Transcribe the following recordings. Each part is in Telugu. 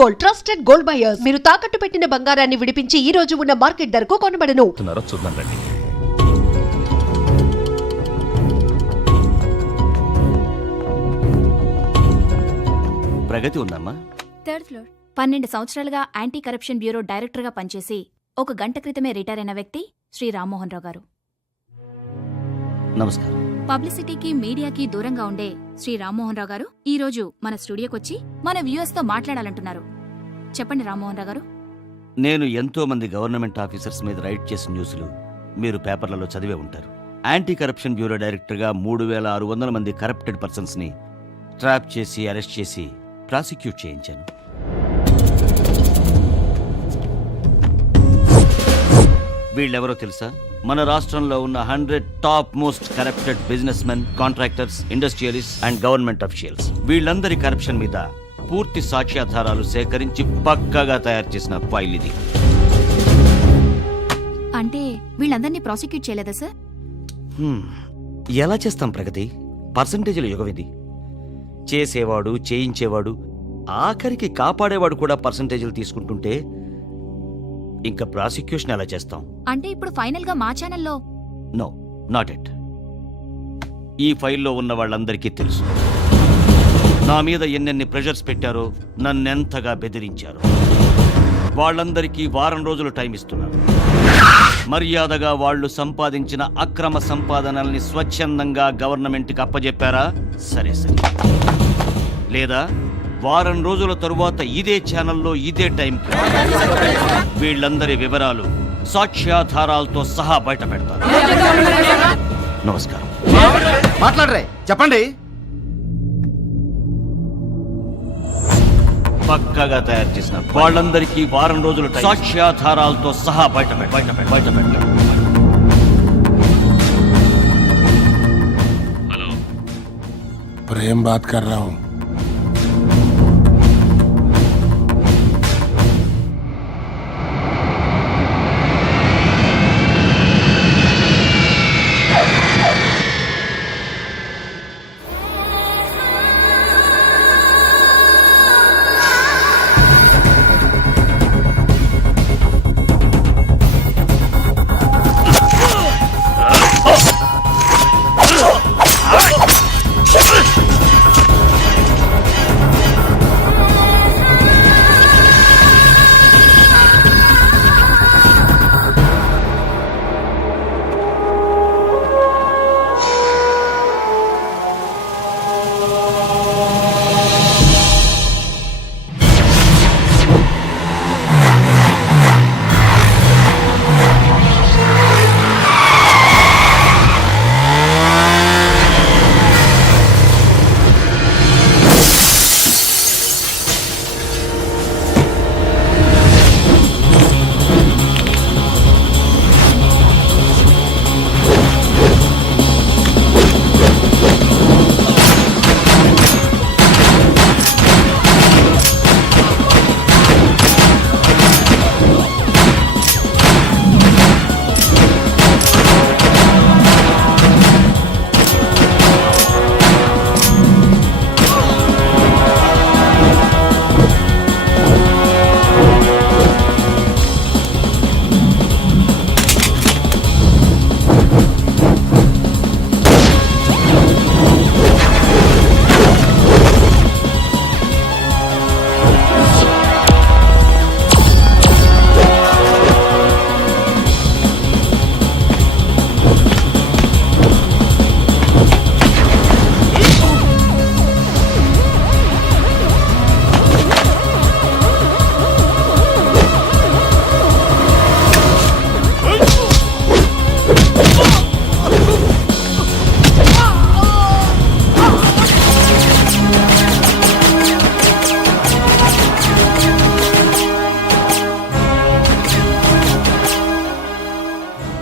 Gold, trusted gold buyers. మీరు తాకట్టు పెట్టిన బంగారాన్ని విడిపించి ఈ రోజు ఉన్న మార్కెట్ ధరకు కొనబడను. చూద్దాం రండి. ప్రగతి ఉందమ్మా. Third floor. 12 సంవత్సరాలుగా యాంటీ కరప్షన్ బ్యూరో డైరెక్టర్గా పనిచేసి 1 గంట క్రితమే రిటైర్ అయిన వ్యక్తి శ్రీ రామ్మోహన్ రావు గారు. నమస్కారం. పబ్లిసిటీకి మీడియాకి దూరంగా ఉండే శ్రీ రామ్మోహన్ రావు గారు ఈ రోజు మన స్టూడియోకొచ్చి మన వ్యూయర్స్ తో మాట్లాడాలంటున్నారు. చెప్పండి రామ్మోహన్ రావు గారు. నేను ఎంతో మంది గవర్నమెంట్ ఆఫీసర్స్ మీద రైట్ చేసిన న్యూస్లు మీరు పేపర్లలో చదివే ఉంటారు. యాంటీ కరప్షన్ బ్యూరో డైరెక్టర్గా 3600 మంది కరప్టెడ్ పర్సన్స్ ని ట్రాప్ చేసి అరెస్ట్ చేసి ప్రాసిక్యూట్ చేయించాను. వీళ్ళెవరో తెలుసా? మన రాష్ట్రంలో ఉన్న 100 top most corrupted business men, contractors, industrialist and government officials. వీళ్ళందరి కరప్షన్ మీద పూర్తి సాక్ష్యాధారాలు సేకరించి పక్కాగా తయారు చేసిన ఫైల్ ఇది. అంటే వీళ్ళందరినీ ప్రాసిక్యూట్ చేయలేదా సార్? ఎలా చేస్తాం ప్రగతి? పర్సంటేజ్ల యుగం ఇది. చేసేవాడు, చేయించేవాడు, ఆఖరికి కాపాడేవాడు కూడా పర్సంటేజ్లు తీసుకుంటుంటే ఇంకా ప్రాసిక్యూషన్ ఎలా చేస్తాం? అంటే ఇప్పుడు ఫైనల్ గా మా ఛానల్లో నో, నాట్ ఎట్. ఈ ఫైల్లో ఉన్న వాళ్ళందరికీ తెలుసు నా మీద ఎన్నెన్ని ప్రెషర్స్ పెట్టారో, నన్నెంతగా బెదిరించారో. వాళ్ళందరికీ వారం రోజులు టైం ఇస్తున్నారు. మర్యాదగా వాళ్ళు సంపాదించిన అక్రమ సంపాదనల్ని స్వచ్ఛందంగా గవర్నమెంట్కి అప్పజెప్పారా? సరే సరే. లేదా వారం రోజుల తరువాత ఇదే ఛానల్లో ఇదే టైంకి వీళ్ళందరి వివరాలు సాక్ష్యాధారాలతో సహా బయట పెడతారు. నమస్కారం. మాట్లాడరే, చెప్పండి. పక్కాగా తయారు చేసిన వాళ్ళందరికీ వారం రోజులు సాక్ష్యాధారాలతో సహా బయట పెడతారు. హలో, प्रेम बात कर रहा हूँ.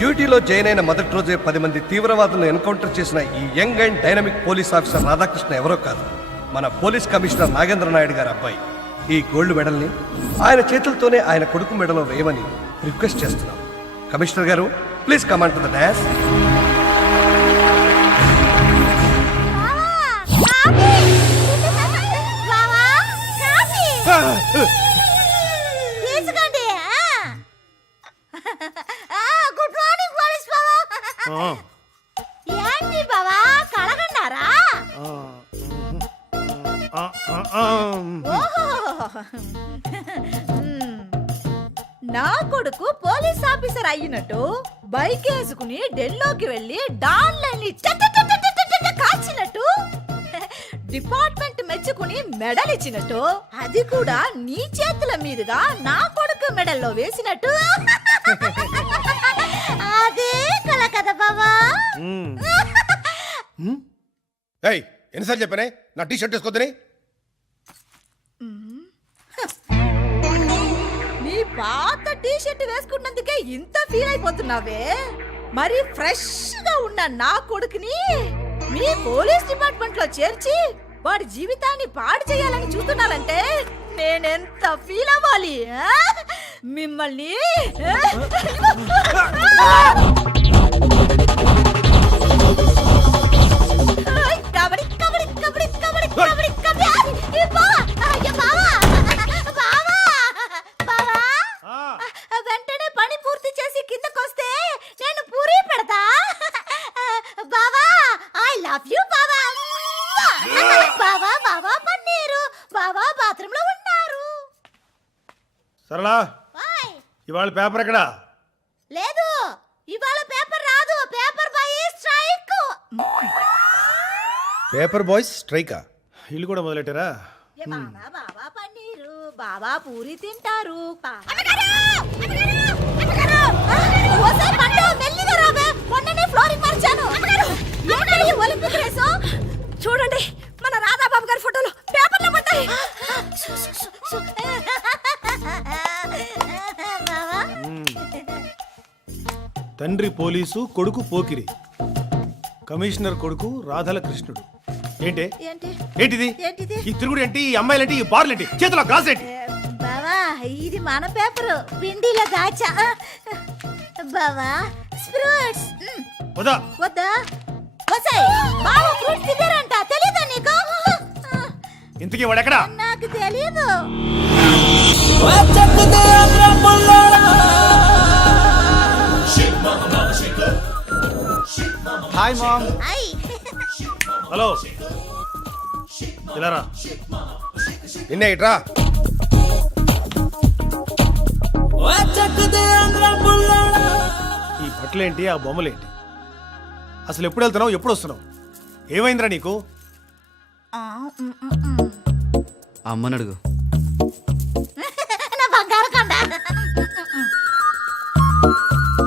డ్యూటీలో జాయిన్ అయిన మొదటి రోజే 10 మంది తీవ్రవాదులను ఎన్కౌంటర్ చేసిన ఈ young and dynamic police officer Radhakrishna ఎవరో కాదు, మన పోలీస్ కమిషనర్ నాగేంద్ర నాయుడు గారి అబ్బాయి. ఈ గోల్డ్ మెడల్ని ఆయన చేతులతోనే ఆయన కొడుకు మెడలో వేయమని రిక్వెస్ట్ చేస్తున్నాం. కమిషనర్ గారు, please command to the dash. తీసుకోండి. గుడ్ మార్నింగ్ పోలీస్ బావా. ఏంటి బావా కలగన్నారా? నా కొడుకు పోలీస్ ఆఫీసర్ అయ్యినట్టు బైక్ వేసుకుని ఢిల్లీకి వెళ్ళి డాన్లని కాల్చినట్టు డిపార్ట్మెంట్ మెచ్చుకుని మెడల్ ఇచ్చినట్టు అది కూడా నీ చేతుల మీదుగా నా కొడుకు మెడల్లో వేసినట్టు అదే కల కదా బావా. ఏయ్ ఎన్నిసార్లు చెప్పానే నా టీ షర్ట్ వేసుకోద్దని? నీ పాత టీ షర్ట్ వేసుకున్నందుకే ఇంత ఫీల్ అయిపోతున్నావే. మరి ఫ్రెష్ గా ఉన్న నా కొడుకుని మీ పోలీస్ డిపార్ట్మెంట్ లో చేర్చి వాడి జీవితాన్ని పాడు చేయాలని చూస్తున్నారంటే నేనెంత ఫీల్ అవ్వాలి ఆ? మిమ్మల్ని కబడ్డీ కబడ్డీ కబడ్డీ కబడ్డీ కబడ్డీ కబడ్డీ వెంటనే పని పూర్తి చేసి కిందకొస్తే నేను పూరి పెడతా. బావా ఐ లవ్ యు బావా. బావా బావా పన్నీరు బావా బాత్రూమ్ లో ఉన్నారు. సరళా బాయ్. ఇవాళ పేపర్ ఎక్కడా? లేదు ఇవాళ పేపర్ రాదు. Paper boy strike. Paper boys స్ట్రైకా? ఇల్లు కూడా మొదలెట్టారా? బావా బావా పన్నీరు బావా పూరి తింటారు. చూడండి మన రాధాబాబు గారి ఫోటోలు పేపర్లో పడ్డాయి. తండ్రి పోలీసు, కొడుకు పోకిరి, కమిషనర్ కొడుకు రాధల కృష్ణుడు. ఏంటి ఏంటి ఏంటిది? ఏంటిది? ఈ తిరుగుడు ఏంటి? ఈ అమ్మాయిలేంటి? ఈ బార్లేంటి? చేతిలో గ్లాస్ ఏంటి? బావా ఇది మన పేపరు పిండిలో దాచా. బావా ఫ్రూట్స్ వదా వద్దా? వసాయ్ బావా ఫ్రూట్స్ తిన్నారంట తెలీదా నీకు? ఇంతకీ వాడు ఎక్కడా? నాకు తెలీదు. Hi ma'am. ఐ హలో ఇలా రా. నిన్నే ఇట్రా. ఈ బట్టలేంటి? ఆ బొమ్మలేంటి? అసలు ఎప్పుడు వెళ్తున్నావు? ఎప్పుడు వస్తున్నావు? ఏమైందిరా నీకు? అమ్మని అడుగు. నా బంగారు కొండ.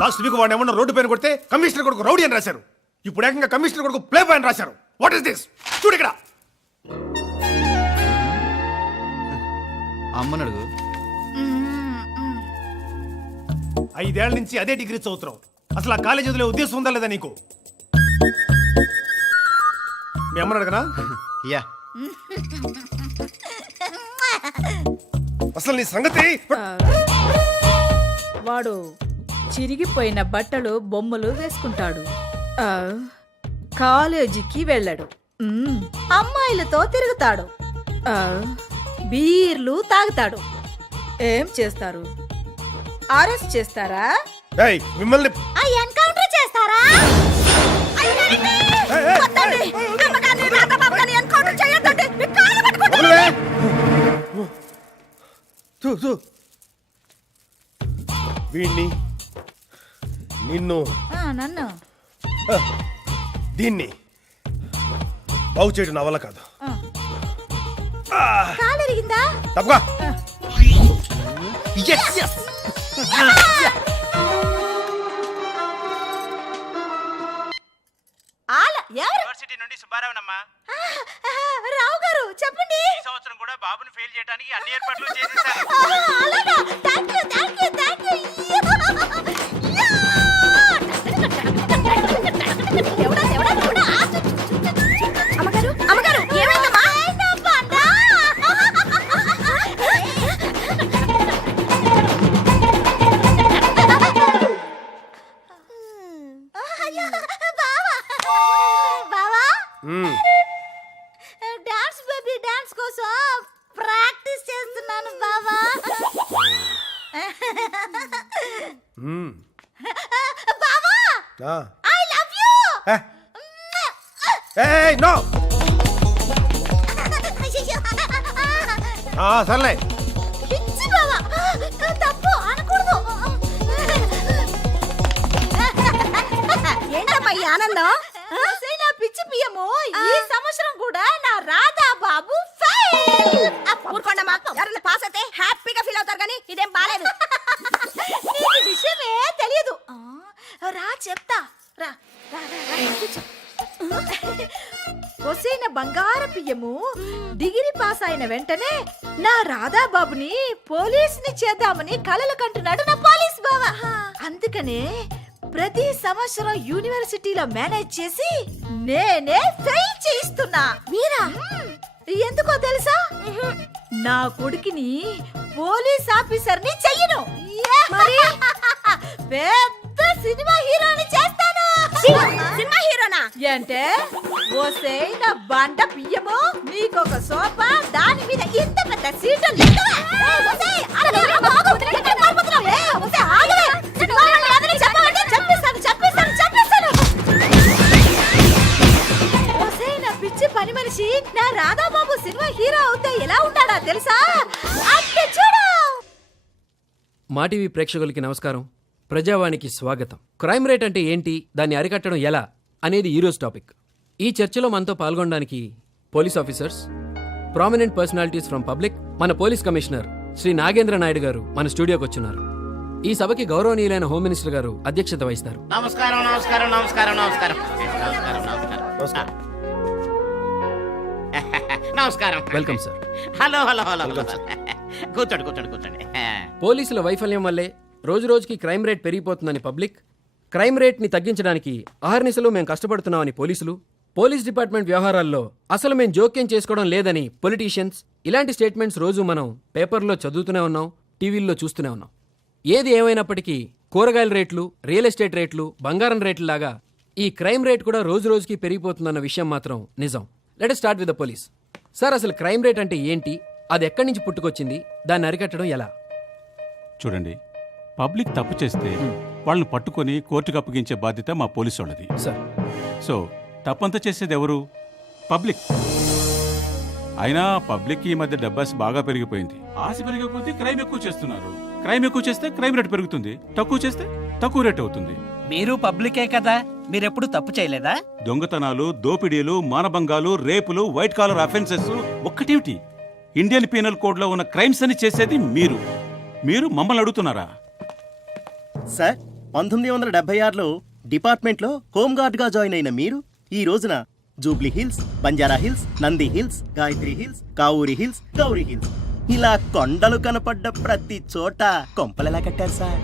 లాస్ట్ వీక్ వాడిని ఏమన్నా రోడ్డు పైన కొడితే కమిషనర్ కొడుకు రౌడీ అని రాశారు. ఇప్పుడు ఏకంగా కమిషనర్ కొడుకు ప్లే బాయ్ అని రాశారు. What is this? చూడు ఇక్కడ. అమ్మని అడుగు. 5 ఏళ్ల నుంచి అదే డిగ్రీ చదువుతున్నావు. అసలు ఆ కాలేజ్ వదిలే ఉద్దేశం ఉందా లేదా నీకు? మీ అమ్మని అడగనా? యా. అసలు నీ సంగతి. వాడు చిరిగిపోయిన బట్టలు బొమ్మలు వేసుకుంటాడు. కాలేజీకి వెళ్ళాడు. అమ్మాయిలతో తిరుగుతాడు. బీర్లు తాగుతాడు. ఏం చేస్తారు? అరెస్ట్ చేస్తారా? ఏయ్, మిమ్మల్ని ఆ ఎన్కౌంటర్ చేస్తారా? వద్దండి. అమ్మగారిని, రాధాబాబు గారిని ఎన్కౌంటర్ చేయొద్దండి. మీ కాళ్ళు పట్టుకుంటాను. వదలవే. చూ, చూ. వీణ్ణి, నిన్ను, నన్ను దీన్ని బాగు చేయడం నా వల్ల కాదు. కాలు ఎరిగిందా? తప్పగా. యూనివర్సిటీ నుండి సుబ్బారావునమ్మా. రావు గారు చెప్పండి. ఈ సంవత్సరం కూడా బాబుని ఫెయిల్ చేయడానికి అన్ని ఏర్పాట్లు చేసేసాను. అలాగా? Thank you thank you thank you. దేవుడా దేవుడా దేవుడా. అమ్మగారు అమ్మగారు ఏమైందమ్మా? బావా డాన్స్ బేబీ డాన్స్ కోసం ప్రాక్టీస్ చేస్తున్నాను. బావా ఆ. ఐ లవ్ యు ఏ, ఏయ్, నో సర్లే పిచ్చి బావా తప్పు అనకూడదు. ఏంటమ్మా ఈ ఆనందం? నా పిచ్చి పియము ఈ సంవత్సరం కూడా నా రాధా బాబు ఫెయిల్. ఊరుకోండమ్మా, ఎవరైనా పాస్ అయితే హ్యాపీగా ఫీల్ అవుతారు కానీ ఇదేం బాలేదు. నీకు విషయమే తెలియదు. రా చెప్తా, రా రా, రా, రా, కూర్చో. ఒసేన బంగార పియ్యము డిగ్రీ పాస్ అయిన వెంటనే నా రాధా బాబుని పోలీసుని చేద్దామని కలలు కంటున్నాడు నా పోలీస్ బావ. అందుకనే ప్రతి సంవత్సరం యూనివర్సిటీలో మేనేజ్ చేసి నేనే ఫెయిల్ చేయిస్తున్నా. మీరా? ఎందుకో తెలుసా? నా కొడుకుని పోలీస్ ఆఫీసర్ ని చెయ్యను, మరి పెద్ద సినిమా హీరోని చేస్తాను. సినిమా హీరోనా? అంటే ఓసే నా బండ పియ్యము, నీకొక సోఫా, దాని మీద ఇంత పెద్ద సీటు లేదువా? ఓసేయ్, అరే బాగా వదిలేయ్, మారిపోతున్నావు. ఓసేయ్, ఆగవే. సినిమా లేదని చెప్పమంటే చెప్పేస్తాను. ఓసేయ్, నా పిచ్చి పని మనిషి, నా రాధా బాబు సినిమా హీరో అవుతే ఎలా ఉంటాడా తెలుసా? అట్టే చూడు. మా టీవీ ప్రేక్షకులకి నమస్కారం. ప్రజావానికి స్వాగతం. క్రైమ్ రేట్ అంటే ఏంటి, దాన్ని అరికట్టడం ఎలా అనేది ఈరోజు టాపిక్. ఈ చర్చలో మనతో పాల్గొనడానికి police officers, prominent personalities from public, మన పోలీస్ కమిషనర్ శ్రీ నాగేంద్ర నాయుడు గారు మన స్టూడియోకి వచ్చున్నారు. ఈ సభకి గౌరవనీయులైన హోమ్ మినిస్టర్ గారు అధ్యక్షత వహిస్తారు. నమస్కారం నమస్కారం నమస్కారం నమస్కారం నమస్కారం నమస్కారం నమస్కారం. Welcome sir. Hello hello hello కూర్చోండి కూర్చోండి కూర్చోండి. పోలీసుల వైఫల్యం వల్లే రోజు రోజుకి క్రైమ్ రేట్ పెరిగిపోతుందని పబ్లిక్, క్రైమ్ రేట్ని తగ్గించడానికి అహర్నిశలు మేము కష్టపడుతున్నామని పోలీసులు, పోలీస్ డిపార్ట్మెంట్ వ్యవహారాల్లో అసలు మేము జోక్యం చేసుకోవడం లేదని పొలిటీషియన్స్, ఇలాంటి స్టేట్మెంట్స్ రోజు మనం పేపర్లో చదువుతూనే ఉన్నాం, టీవీల్లో చూస్తూనే ఉన్నాం. ఏది ఏమైనప్పటికీ కూరగాయల రేట్లు, రియల్ ఎస్టేట్ రేట్లు, బంగారం రేట్లలాగా ఈ క్రైమ్ రేట్ కూడా రోజు రోజుకి పెరిగిపోతుందన్న విషయం మాత్రం నిజం. Let us start with the police. Sir, అసలు క్రైమ్ రేట్ అంటే ఏంటి, అది ఎక్కడి నుంచి పుట్టుకొచ్చింది, దాన్ని అరికట్టడం ఎలా? చూడండి, పబ్లిక్ తప్పు చేస్తే వాళ్ళని పట్టుకొని కోర్టుకు అప్పగించే బాధ్యత మా పోలీసు వాళ్ళది. సార్, సో తప్పంతా చేసేది ఎవరు? పబ్లిక్. అయినా పబ్లిక్ ఈ మధ్య డబ్బాస్ బాగా పెరిగిపోయింది. ఆశ పెరిగే కొద్దీ క్రైమ్ ఎక్కువ చేస్తున్నారు. క్రైమ్ ఎక్కువ చేస్తే క్రైమ్ రేట్ పెరుగుతుంది, తక్కువ చేస్తే తక్కువ రేట్ అవుతుంది. మీరు పబ్లికే కదా, మీరెప్పుడు తప్పు చేయలేదా? దొంగతనాలు, దోపిడీలు, మానభంగాలు, రేపులు, వైట్ కాలర్ అఫెన్సెస్ ఒక్కటేమిటి, ఇండియన్ పీనల్ కోడ్లో ఉన్న క్రైమ్స్ అని చేసేది మీరు. మీరు మమ్మల్ని అడుగుతున్నారా? సార్, 1976లో డిపార్ట్మెంట్లో హోంగార్డ్గా జాయిన్ అయిన మీరు ఈ రోజున Jubilee hills, Banjara hills, Nandi hills, Gayatri hills, Kavuri hills, Gauri hills, ఇలా కొండలు కనపడ్డ ప్రతి చోట కొంపలెలా కట్టారు సార్?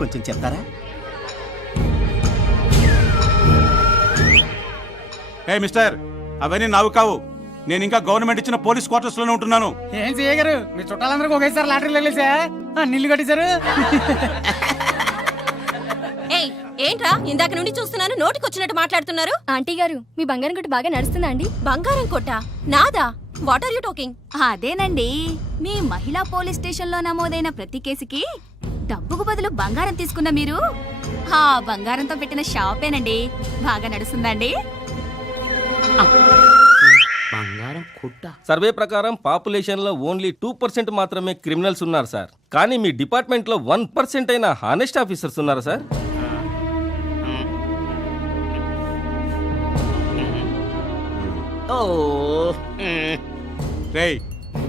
కొంచెం చెప్తారా? ఏ మిస్టర్, అవన్నీ నావు కావు. నేను ఇంకా గవర్నమెంట్ ఇచ్చిన పోలీస్ క్వార్టర్స్ లోనే ఉంటున్నాను. ఏం చేయగారు, మీ చుట్టాలందరికీ ఒకేసారి లాటరీలు వెళ్ళేసా నీళ్లు కట్టేశారు. ఏయ్, ఏంట్రా ఇందాక నుండి చూస్తున్నాను, నోటికొచ్చినట్టు మాట్లాడుతున్నారు. ఆంటీ గారు, మీ బంగారం కొట్టు బాగా నడుస్తుందా అండి? బంగారం కొట్ట నాదా? What are you talking? అదేనండి, మీ మహిళా పోలీస్ స్టేషన్లో నమోదైన ప్రతి కేసుకి డబ్బుకు బదులు బంగారం తీసుకున్న మీరు ఆ బంగారంతో పెట్టిన షాపేనండి. బాగా నడుస్తుందండి? సర్వే ప్రకారం పాపులేషన్ లో ఓన్లీ 2% మాత్రమే క్రిమినల్స్ ఉన్నారు సార్. కానీ మీ డిపార్ట్మెంట్ లో 1% అయినా హానెస్ట్ ఆఫీసర్స్ ఉన్నారా సార్? రేయ్,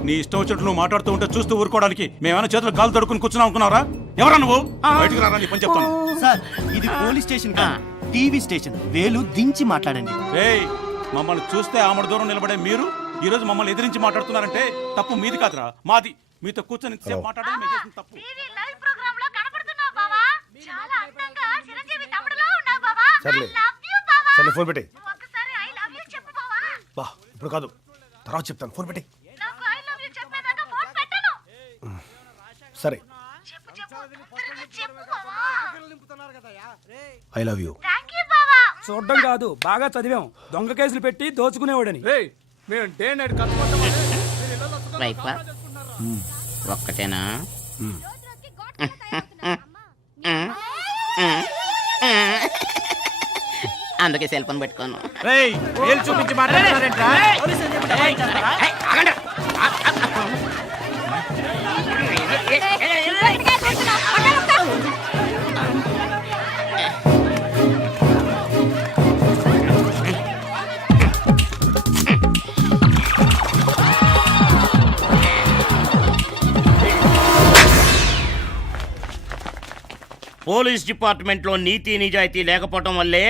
నీ ఇష్టం వచ్చినట్టు నువ్వు మాట్లాడుతూ ఉంటే చూస్తూ ఊరుకోవడానికి మేమేమైనా చేతులు కాలు తడుకుని కూర్చున్నాం అనుకున్నారా? ఎవరా నువ్వు? బయటికి రారా, నీ పని చెప్తాను. సార్, ఇది పోలీస్ స్టేషన్ కాదు, టీవీ స్టేషన్. వేలు దించి మాట్లాడండి. రేయ్, మమ్మల్ని చూస్తే ఆమడ దూరం నిలబడే మీరు ఈ రోజు మమ్మల్ని ఎదిరించి మాట్లాడుతున్నారంటే తప్పు మీది కాదురా, మాది. మీతో కూర్చొని ఇంతసేపు మాట్లాడడం మేము చేసిన తప్పు. సర్లే సర్లే, ఫోన్ పెట్టి. బా, ఇప్పుడు కాదు, తర్వాత చెప్తాను. ఫోన్ పెట్టి. సరే, ఐ లవ్ యూ. చూడడం కాదు, బాగా చదివాం. దొంగ కేసులు పెట్టి దోచుకునేవాడని. మేము డే నైట్ ఒక్కటేనా? అందుకే సెల్ ఫోన్ పెట్టుకోను. చూపించి మాట్లాడారంట్రా పోలీస్ డిపార్ట్మెంట్లో నీతి నిజాయితీ లేకపోవటం వల్లే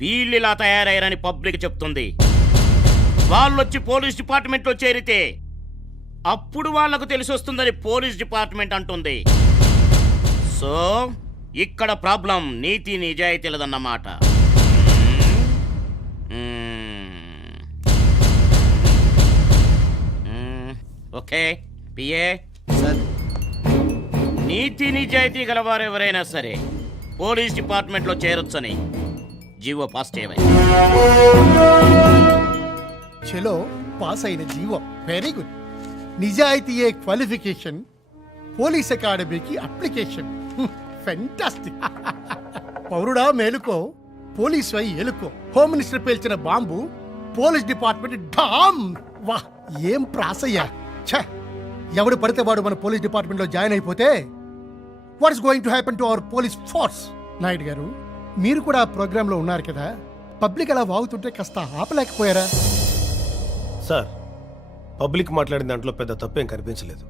వీళ్ళిలా తయారయ్యారని పబ్లిక్ చెప్తుంది. వాళ్ళొచ్చి పోలీస్ డిపార్ట్మెంట్లో చేరితే అప్పుడు వాళ్లకు తెలిసి వస్తుందని పోలీస్ డిపార్ట్మెంట్ అంటుంది. సో ఇక్కడ ప్రాబ్లం నీతి నిజాయితీలదన్నమాట. ఓకే పిఏ సార్ నీతి నిజాయితీ గలవారెవరైనా సరే పోలీస్ డిపార్ట్మెంట్లో చేరొచ్చని జీవో పాస్ చేయవై. చలో పాస్ అయిన జీవో వెరీ గుడ్. నిజాయితీయే క్వాలిఫికేషన్, పోలీస్ అకాడమీకి అప్లికేషన్. ఫెంటాస్టిక్. పౌరుడా మేలుకో, పోలీస్ వై ఏలుకో. హోమ్ మినిస్టర్ పేల్చిన బాంబు పోలీస్ డిపార్ట్మెంట్ డామ్. వా ఏం ప్రాసయ్యా. ఛ, ఎవడు పడితే వాడు మన పోలీస్ డిపార్ట్మెంట్ లో జాయిన్ అయిపోతే what is going to happen to our police force? Naidu garu, మీరు కూడా ఆ ప్రోగ్రామ్ లో ఉన్నారు కదా, పబ్లిక్ అలా వాగుతుంటే కాస్త ఆపలేకపోయారా? సార్, పబ్లిక్ మాట్లాడిన దాంట్లో పెద్ద తప్పేం కనిపించలేదు.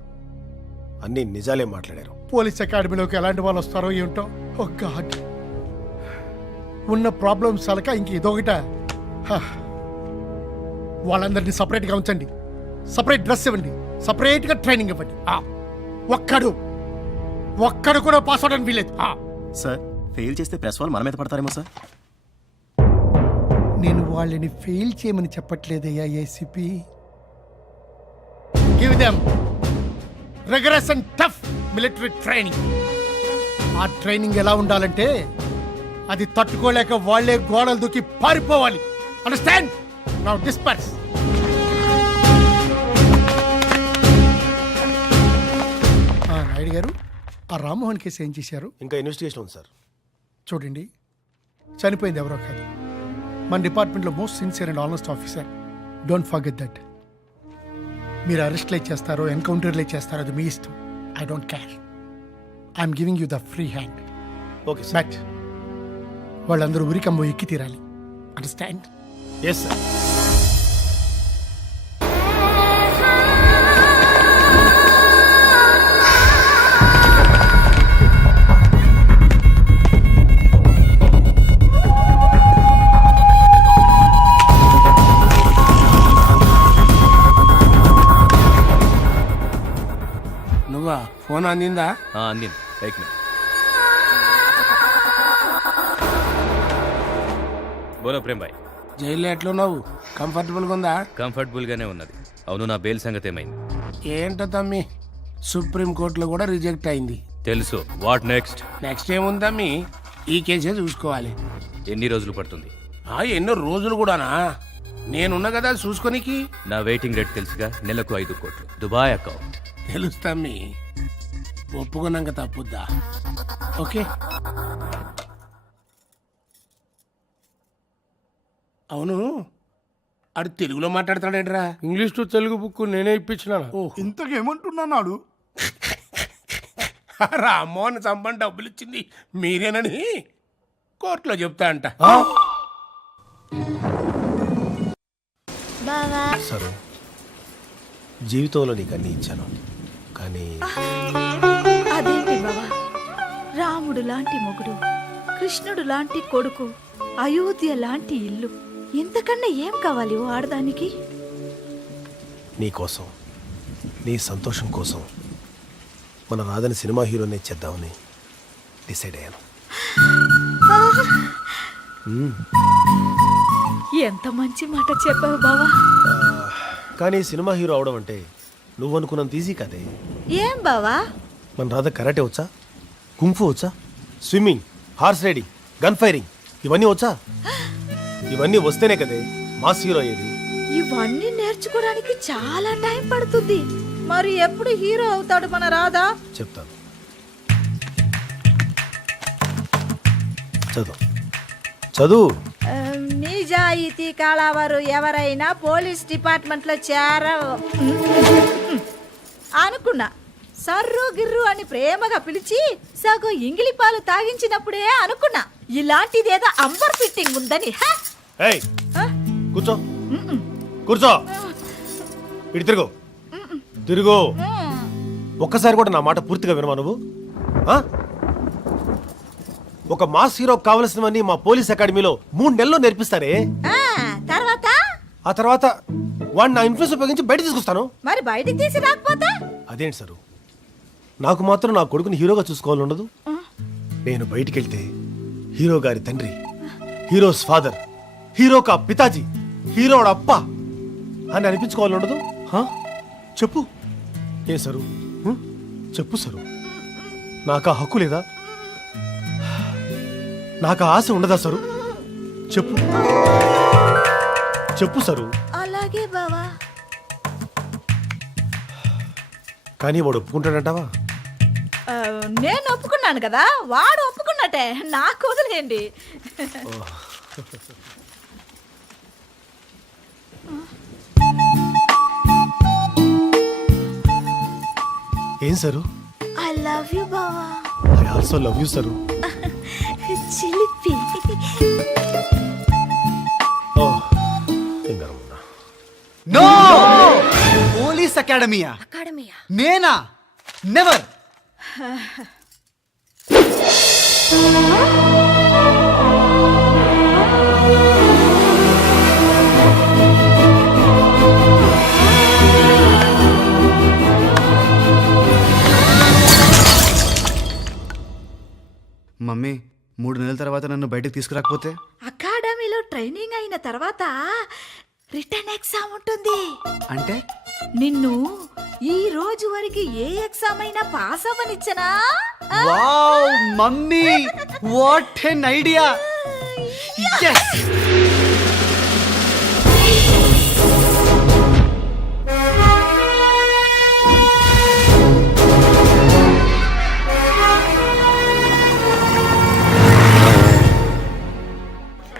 అన్ని నిజాలే మాట్లాడారు. పోలీస్ అకాడమీలోకి ఎలాంటి వాళ్ళు వస్తారో ఏమిటో. ఓ గాడ్, ఉన్న ప్రాబ్లమ్స్ అలక ఇంక ఇదొకట. వాళ్ళందరినీ సపరేట్గా ఉంచండి, సపరేట్ డ్రెస్ ఇవ్వండి, సపరేట్గా ట్రైనింగ్ ఇవ్వండి. ఒక్కడు కూడా పాస్ అవడానికి వీలేదు. సార్, ఫెయిల్ చేస్తే ప్రెస్ వాళ్ళు మన మీద పడతారేమో సార్. నేను వాళ్ళని ఫెయిల్ చేయమని చెప్పట్లేదయ్యా ACP. Give them rigorous and tough military training. ఆ ట్రైనింగ్ ఎలా ఉండాలంటే అది తట్టుకోలేక వాళ్లే గోడలు దూకి పారిపోవాలి. Understand? Now disperse. Naidu garu, ఆ రామ్మోహన్ కేసు ఏం చేశారు? ఇంకా ఇన్వెస్టిగేషన్ ఉంది సార్. చూడండి, చనిపోయింది ఎవరో కాదు, మన డిపార్ట్మెంట్లో most sincere and honest officer. Don't forget that. మీరు అరెస్ట్లే చేస్తారో ఎన్కౌంటర్లే చేస్తారో అది మీ ఇష్టం. I don't care. I'm giving you the free hand. Okay but వాళ్ళందరూ ఉరికంబో ఎక్కి తీరాలి. అండర్స్టాండ్? Yes sir. నువ్వా? ఫోన్ అందిందా? అందింది. బోలో ప్రేమ్ భాయ్, జైల్లో ఎట్లున్నావు? కంఫర్టబుల్గా ఉందా? కంఫర్టబుల్ గానే ఉన్నది. అవును, నా బెయిల్ సంగతి ఏమైంది? ఏంటో తమ్మి, సుప్రీం కోర్టులో కూడా రిజెక్ట్ అయింది. తెలుసు. What next? నెక్స్ట్ ఏముందమ్మి, ఈ కేసే చూసుకోవాలి. ఎన్ని రోజులు పడుతుంది? ఎన్నో రోజులు కూడానా? నేనున్నా కదా చూసుకోనికి. నా వెయిటింగ్ రేట్ తెలుసుగా, నెలకు 5 కోట్లు. Dubai account. తెలుస్తామ్మి, ఒప్పుకున్నాక తప్పుద్దా? ఓకే. అవును, ఆడు తెలుగులో మాట్లాడతాడేట్రా? ఇంగ్లీష్ టు తెలుగు బుక్ నేనే ఇప్పించిన. ఇంతకేమంటున్నాడు? రామ్మోహన్ సంబంధం డబ్బులు ఇచ్చింది మీరేనని కోర్టులో చెప్తా అంట. సరే, జీవితంలో నీకు అన్ని ఇచ్చాను, కానీ అదేంటి బావా, రాముడు లాంటి మొగుడు, కృష్ణుడు లాంటి కొడుకు, అయోధ్య లాంటి ఇల్లు, ఇంతకన్నా ఏం కావాలి ఓ ఆడదానికి? నీ కోసం, నీ సంతోషం కోసం మన రాధని సినిమా హీరోనే చేద్దామని డిసైడ్ అయ్యాను. ఎంత మంచి మాట చెప్పావు బావా. కానీ సినిమా హీరో అవడం అంటే నువ్వు అనుకున్నంత ఈజీ కదే. ఏం బావా? మన రాధ కరాటే వచ్చా, కుంఫు వచ్చా, swimming, horse riding, gun firing, ఇవన్నీ వచ్చా? ఇవన్నీ వస్తేనే కదే మాస్ హీరో అయ్యేది. ఇవన్నీ నేర్చుకోవడానికి చాలా టైం పడుతుంది. మరి ఎప్పుడు హీరో అవుతాడు మన రాధా? చెప్తాను, చదువు చదువు. నిజాయితీ కలవారు ఎవరైనా పోలీస్ డిపార్ట్మెంట్ లో అనుకున్నా. సర్రు గిర్రు అని ప్రేమగా పిలిచి సగం ఇంగిలి పాలు తాగించినప్పుడే అనుకున్నా ఇలాంటిదేదో అంబర్ ఫిట్టింగ్ ఉందని. ఏయ్, కూర్చో కూర్చో, ఇటు తిరుగు తిరుగు. ఒక్కసారి కూడా నా మాట పూర్తిగా వినవా నువ్వు? ఒక మాస్ హీరో కావలసినవన్నీ మా పోలీస్ అకాడమీలో 3 నెలల్లో నేర్పిస్తారే. తర్వాత ఆ తర్వాత వాడిని నా ఇన్ఫ్లుయెన్స్ ఉపయోగించి బయట తీసుకొస్తాను. మరి బయటికి తీసి రాకపోతే? అదేంటి సార్, నాకు మాత్రం నా కొడుకుని హీరోగా చూసుకోవాలని ఉండదు? నేను బయటికి వెళ్తే హీరో గారి తండ్రి, హీరోస్ ఫాదర్, హీరో కా పితాజీ, హీరో అప్ప అని అనిపించుకోవాలని ఉండదు? చెప్పు ఏ సరు, చెప్పు సరు, నాకు ఆ హక్కు లేదా? నాకు ఆ ఆశ ఉండదా సరు? చెప్పు చెప్పు సరు. అలాగే బావా. కానీ వాడు ఒప్పుకుంటాడంటావా? నేను ఒప్పుకున్నాను కదా, వాడు ఒప్పుకున్నట్టే. నాకు వదిలేయండి. ఏం సరు? ఐ లవ్ యు బావా. I also love you sir. చిలిపి. నో! Police academia? నేనా? నెవర్. మమ్మీ, 3 నెలల తర్వాత నన్ను బయటకు తీసుకురాకపోతే? అకాడమీలో ట్రైనింగ్ అయిన తర్వాత రిటర్న్ ఎగ్జామ్ ఉంటుంది. అంటే నిన్ను ఈ రోజు వరకు ఏ ఎగ్జామ్ అయినా పాస్ అవ్వనిచ్చనా? Wow mummy, what an idea. yes.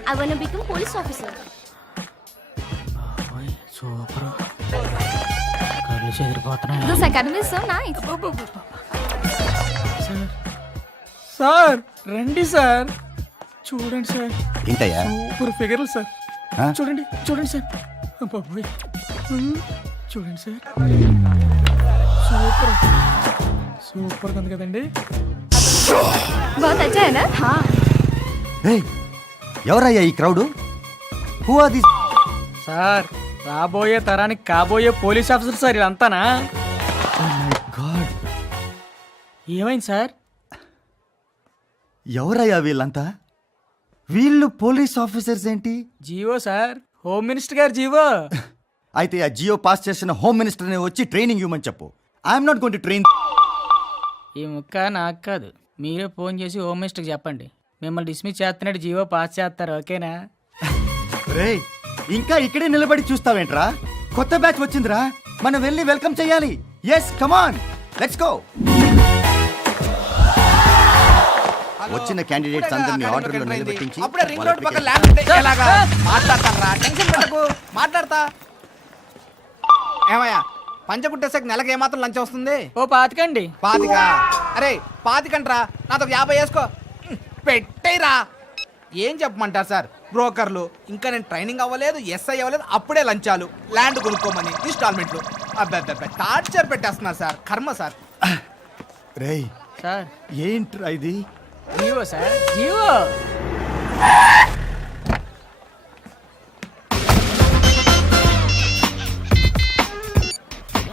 I want to become police officer. Super. కళ్ళు చెదిరిపోతున్నాయి. This academy is so nice. Sir రండి సార్, చూడండి సార్. ఏంటయ్యా? సూపర్ ఫిగర్లు సార్. చూడండి చూడండి సార్. బాబోయ్, చూడండి సార్. సూపర్ సూపర్ ఉంది కదండి. बहुत अच्छा है ना? हाँ. ఎవరయ్యా ఈ crowd? Who are this? Sir, రాబోయే తరానికి కాబోయే పోలీస్ ఆఫీసర్ సార్ ఇదంతానా? గాడ్, ఏమైంది సార్? ఎవరయ్యా వీళ్ళంతా? వీళ్ళు పోలీస్ ఆఫీసర్స్ ఏంటి? జీవో సార్, హోమ్ మినిస్టర్ గారు జీవో. అయితే ఆ జియో పాస్ చేసిన హోమ్ మినిస్టర్ని వచ్చి ట్రైనింగ్ ఇవ్వమని చెప్పు. I'm not going to train. ఈ ముక్క నాకు కాదు, మీరే ఫోన్ చేసి హోమ్ మినిస్టర్కి చెప్పండి. మిమ్మల్ని డిస్మిస్ చేస్తున్నట్టు జీవో పాస్ చేస్తారు, ఓకేనా? రేయ్, ఇంకా ఇక్కడే నిలబడి చూస్తావేంట్రా? కొత్త బ్యాచ్ వచ్చిందిరా, మనం వెళ్ళి వెల్కమ్ చేయాలి. Yes, come on, let's go. వచ్చిన క్యాండిడేట్స్ అందరినీ ఆర్డర్లో నిలబెట్టించి మాట్లాడతా. ఏమయ్యా, పంచకుట్టేసాక నెలకి ఏమాత్రం లంచ్ వస్తుంది? ఓ పాతికండి. పాతిక? అరే పాతికంట్రా, నాతో 50 వేసుకో. పెట్టేరా. ఏం చెప్పమంటారు సార్, బ్రోకర్లు. ఇంకా నేను ట్రైనింగ్ అవ్వలేదు, ఎస్ఐ అవ్వలేదు, అప్పుడే లంచాలు, ల్యాండ్ కొనుక్కోమని ఇన్స్టాల్మెంట్లు. అబ్బాయి టార్చర్ పెట్టేస్తున్నారు సార్, కర్మ సార్. రేయ్ సార్, ఏంట్రా ఇది? GO sir, GO.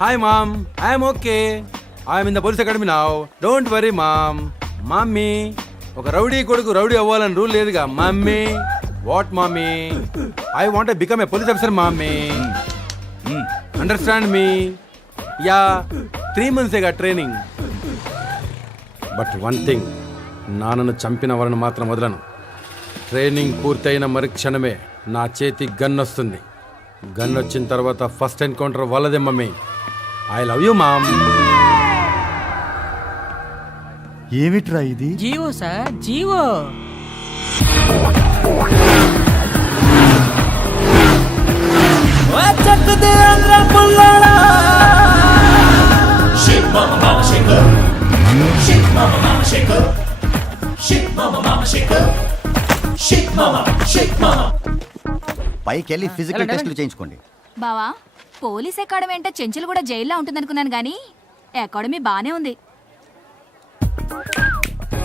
Hi mom, I'm okay. I'm in the police academy now. Don't worry mom. Mummy, ఒక రౌడీ కొడుకు రౌడీ అవ్వాలని రూల్ లేదుగా mummy. What mummy? I want to become a police officer mummy. Understand me? Yeah, 3 months training. But one thing, నాన్నను చంపిన వారిని మాత్రం వదలను. ట్రైనింగ్ పూర్తయిన మరుక్షణమే నా చేతి గన్ వస్తుంది. గన్ వచ్చిన తర్వాత ఫస్ట్ ఎన్కౌంటర్ వాళ్ళదే mummy. I love you mom. ఏమిట్రా ఇది? GO sir, GO. పైకెళ్ళి ఫిజికల్ టెస్టులు చేయించుకోండి. బావా, పోలీస్ అకాడమీ అంటే చెంచులు కూడా జైల్లో ఉంటుందనుకున్నాను కానీ అకాడమీ బానే ఉంది.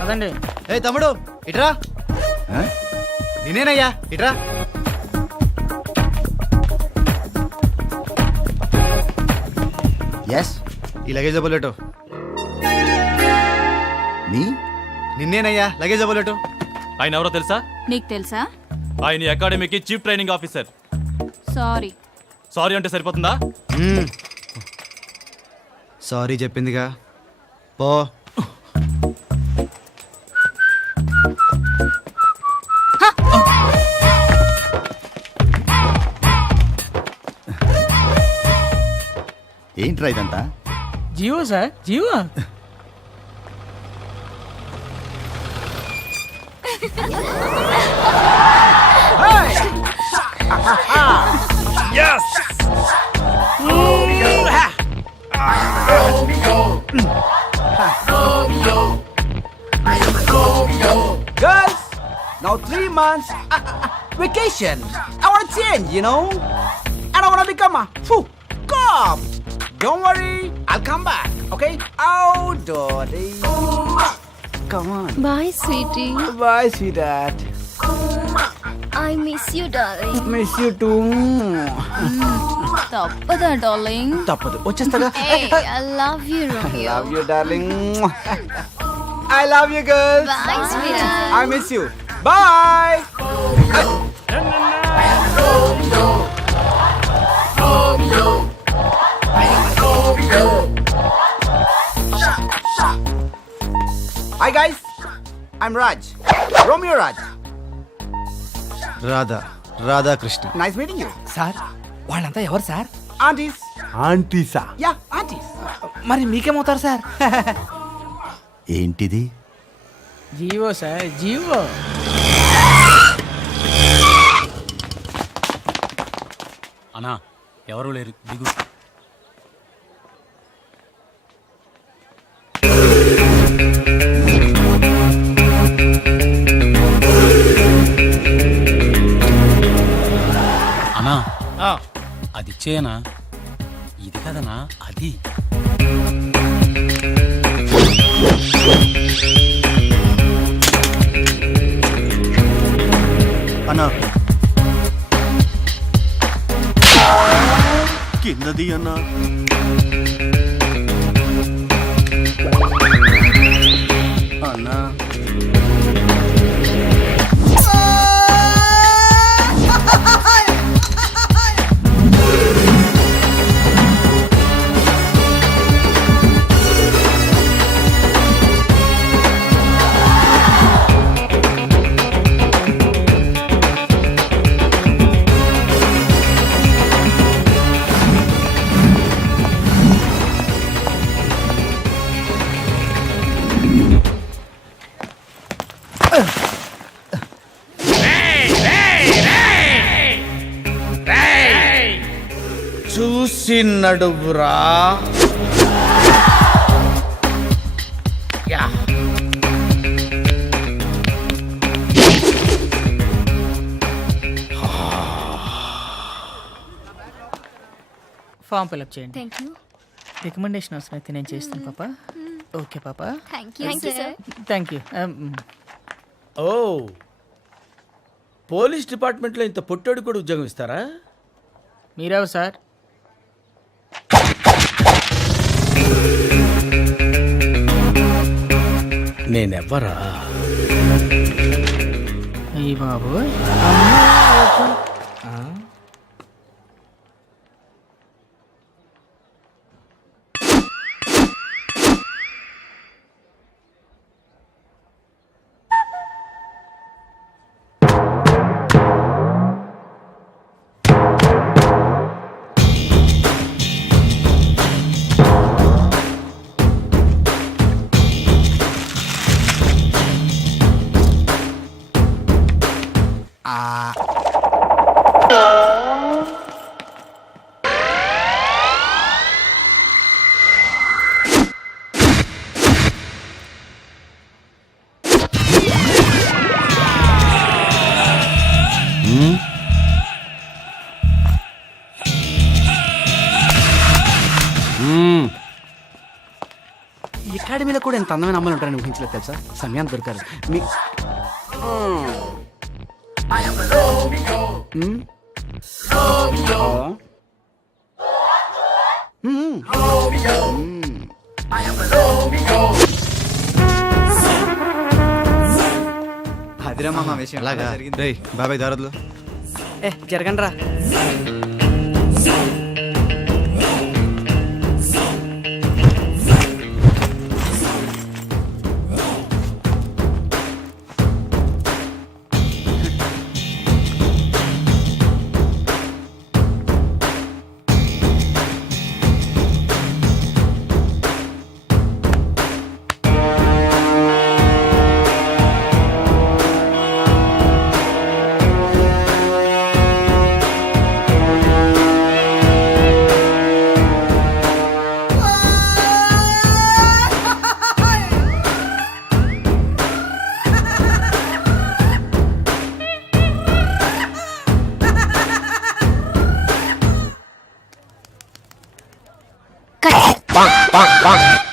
అదండి. ఏ తమ్ముడు ఇట్రా. నేనేనయ్యా, ఇట్రా. ఎస్, ఈ లగేజ్ బుల్లెట్ నిన్నేనయ్యా. Luggage bullet. ఆయన ఎవరో తెలుసా? నీకు తెలుసా? ఆయన ఈ అకాడమీకి chief training officer. Sorry. Sorry అంటే సరిపోతుందా? సారీ చెప్పిందిగా, పో. ఏంట్రా ఇదంతా? GO sir, GO. Girls, now 3 months vacation. I want to change, you know, and I want to become a cop. Don't worry, I'll come back. Okay? Oh, Dory. Come on. Bye sweetie. Bye, sweetheart. I miss you darling. Miss you too. తప్పదా డార్లింగ్? తప్పదు, వచ్చేస్తాగా. I love you Romeo. Love you, darling. I love you, girls. Bye, sweetheart. I miss you. Bye. Hi, guys. I'm Raj. Romeo Raj. Radhakrishna. Nice meeting you. Sir, వాళ్ళంతా ఎవరు సార్? Aunties. ఆంటీసా? Yeah, aunties. మరి మీకేమవుతారు సార్? ఏంటిది? GO sir, GO. అన్నా ఎవరు లేరు, దిగు. అన్నా అది ఇచ్చేయనా? ఇది కదనా అది. అన్నా కిందది అన్నా. అన్నా చూసి నడువురా. ఫామ్ ఫిల్అప్ చేయండి. Thank you. రికమెండేషన్ అవసరం అయితే నేను చేస్తాను పాప. ఓకే పాప. Thank you sir. Thank you. ఓ, పోలీస్ డిపార్ట్మెంట్లో ఇంత పొట్టోడు కూడా ఉద్యోగం ఇస్తారా? మీరెవరు సార్? నేనెవ్వరా? అయ్యి బాబు. ఈ అకాడమీలో కూడా ఎంత అందమైన అమ్మాయిలు ఉంటారని ఊహించలేదు తెలుసా. సమయాన్ని దొరకారు మీ అదిరా మామ విషయం అలాగా రేయ్ బాబాయ్ దారద్లో జరగండి రా. కట్